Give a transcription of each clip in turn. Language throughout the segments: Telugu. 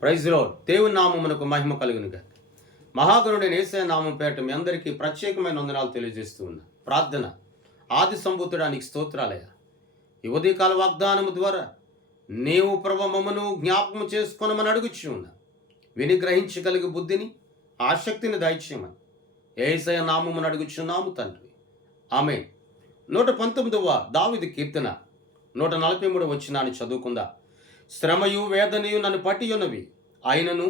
Praise lord. దేవుని నామమునకు మహిమ కలుగునుగా. మహాగణుడైన యేసయ్య నామం పేరట మీ అందరికీ ప్రత్యేకమైన వందనాలు తెలియజేస్తూ ఉన్నా. ప్రార్థన. ఆది సంభూతుడానికి స్తోత్రాలయ. ఈ ఉదయకాల వాగ్దానము ద్వారా నీవు ప్రభు మమ్మను జ్ఞాపకం చేసుకొనమని అడుగుచు ఉన్నా. విని గ్రహించగలిగే బుద్ధిని ఆసక్తిని దయచేయమని యేసయ్య నామమును అడుగుచున్నాము తండ్రి. ఆమేన్. 119వ దావీదు కీర్తన 143 వచనాన్ని చదువుకుందా. శ్రమయు వేదనయు నన్ను పట్టి ఉన్నవి, అయినను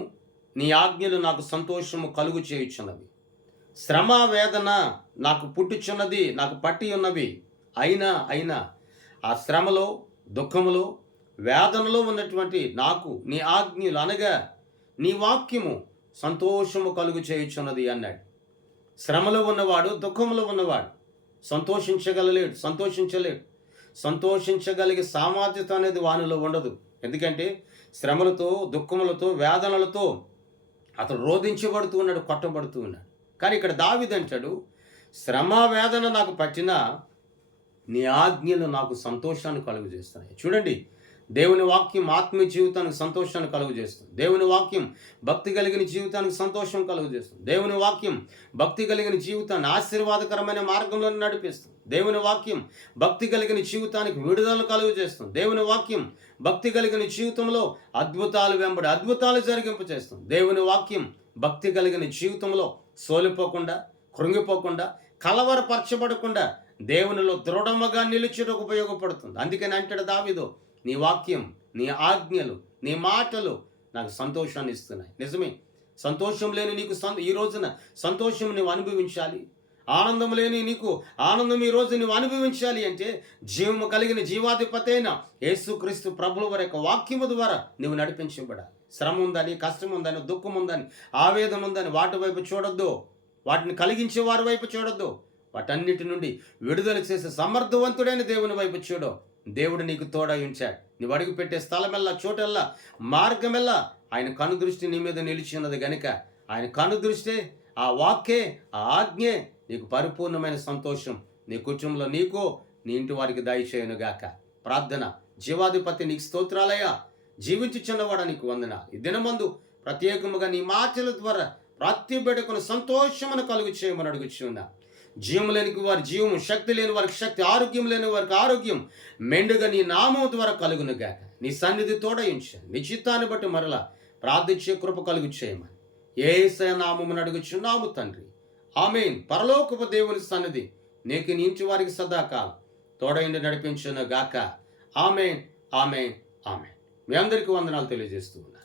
నీ ఆజ్ఞలు నాకు సంతోషము కలుగు చేయుచున్నవి. శ్రమ వేదన నాకు పుట్టుచున్నది, నాకు పట్టి ఉన్నవి. అయినా ఆ శ్రమలో, దుఃఖములో, వేదనలో ఉన్నటువంటి నాకు నీ ఆజ్ఞలు అనగా నీ వాక్యము సంతోషము కలుగు చేయుచున్నది అన్నాడు. శ్రమలో ఉన్నవాడు, దుఃఖంలో ఉన్నవాడు సంతోషించలేడు. సంతోషించగలిగే సామర్థ్యత అనేది వానిలో ఉండదు. ఎందుకంటే శ్రమలతో, దుఃఖములతో, వేదనలతో అతడు రోధించబడుతూ ఉన్నాడు, కొట్టబడుతూ ఉన్నాడు. కానీ ఇక్కడ దావీదు అంటాడు, శ్రమ వేదన నాకు పట్టినా నీ ఆజ్ఞలు నాకు సంతోషాన్ని కలుగజేస్తున్నాయి. చూడండి, దేవుని వాక్యం ఆత్మీయ జీవితానికి సంతోషాన్ని కలుగజేస్తుంది. దేవుని వాక్యం భక్తి కలిగిన జీవితానికి సంతోషం కలుగజేస్తుంది. దేవుని వాక్యం భక్తి కలిగిన జీవితాన్ని ఆశీర్వాదకరమైన మార్గంలో నడిపిస్తుంది. దేవుని వాక్యం భక్తి కలిగిన జీవితానికి విడుదల కలుగజేస్తుంది. దేవుని వాక్యం భక్తి కలిగిన జీవితంలో అద్భుతాలు వెంబడి అద్భుతాలు జరిగింపు చేస్తుంది. దేవుని వాక్యం భక్తి కలిగిన జీవితంలో సోలిపోకుండా, కృంగిపోకుండా, కలవరపరచబడకుండా దేవునిలో దృఢముగా నిలిచుటకు ఉపయోగపడుతుంది. అందుకని అంటాడు దావీదు, నీ వాక్యం, నీ ఆజ్ఞలు, నీ మాటలు నాకు సంతోషాన్ని ఇస్తున్నాయి. నిజమే, సంతోషం లేని నీకు ఈ రోజున సంతోషం నువ్వు అనుభవించాలి. ఆనందం లేని నీకు ఆనందం ఈ రోజు నువ్వు అనుభవించాలి అంటే జీవము కలిగిన జీవాధిపతి అయిన యేసుక్రీస్తు ప్రభుల వారి యొక్క వాక్యము ద్వారా నువ్వు నడిపించబడాలి. శ్రమ ఉందని, కష్టం ఉందని, దుఃఖం ఉందని, ఆవేదన ఉందని వాటి వైపు చూడొద్దు. వాటిని కలిగించే వారి వైపు చూడొద్దు. వాటన్నిటి నుండి విడుదల చేసే సమర్థవంతుడైన దేవుని వైపు చూడు. దేవుడు నీకు తోడై ఉంచాడు. నువ్వు అడుగు పెట్టే స్థలమెల్లా, చోటల్లా, మార్గమెల్లా ఆయన కనుదృష్టి నీ మీద నిలిచి ఉన్నది గనుక ఆయన కనుదృష్టి, ఆ వాక్యే, ఆ ఆజ్ఞే నీకు పరిపూర్ణమైన సంతోషం నీ కుటుంబంలో నీకు, నీ ఇంటి వారికి దయచేయునుగాక. ప్రార్థన. జీవాధిపతి నీకు స్తోత్రాలయ్యా. జీవించుచున్నవాడా నీకు వందనాలు. ఈ దినమందు ప్రత్యేకముగా నీ మాటల ద్వారా ప్రతి బిడ్డకును సంతోషమును కలుగు చేయమని అడుగుచున్నా. జీవం లేని వారి జీవము, శక్తి లేని వారికి శక్తి, ఆరోగ్యం లేని వారికి ఆరోగ్యం మెండుగా నీ నామం ద్వారా కలుగునుగాక. నీ సన్నిధి తోడయించాను. నీ చిత్తాన్ని బట్టి మరలా ప్రార్థించే కృప కలుగు చేయమని యేసయ్య నామమును అడుగుచున్నాము తండ్రి. ఆమేన్. పరలోకపు దేవుని సన్నిధి నీకు, నీ ఇంటి వారికి సదాకాలం తోడయిండి నడిపించును గాక. ఆమేన్, ఆమేన్, ఆమేన్. మీ అందరికీ వందనాలు తెలియజేస్తూ ఉన్నా.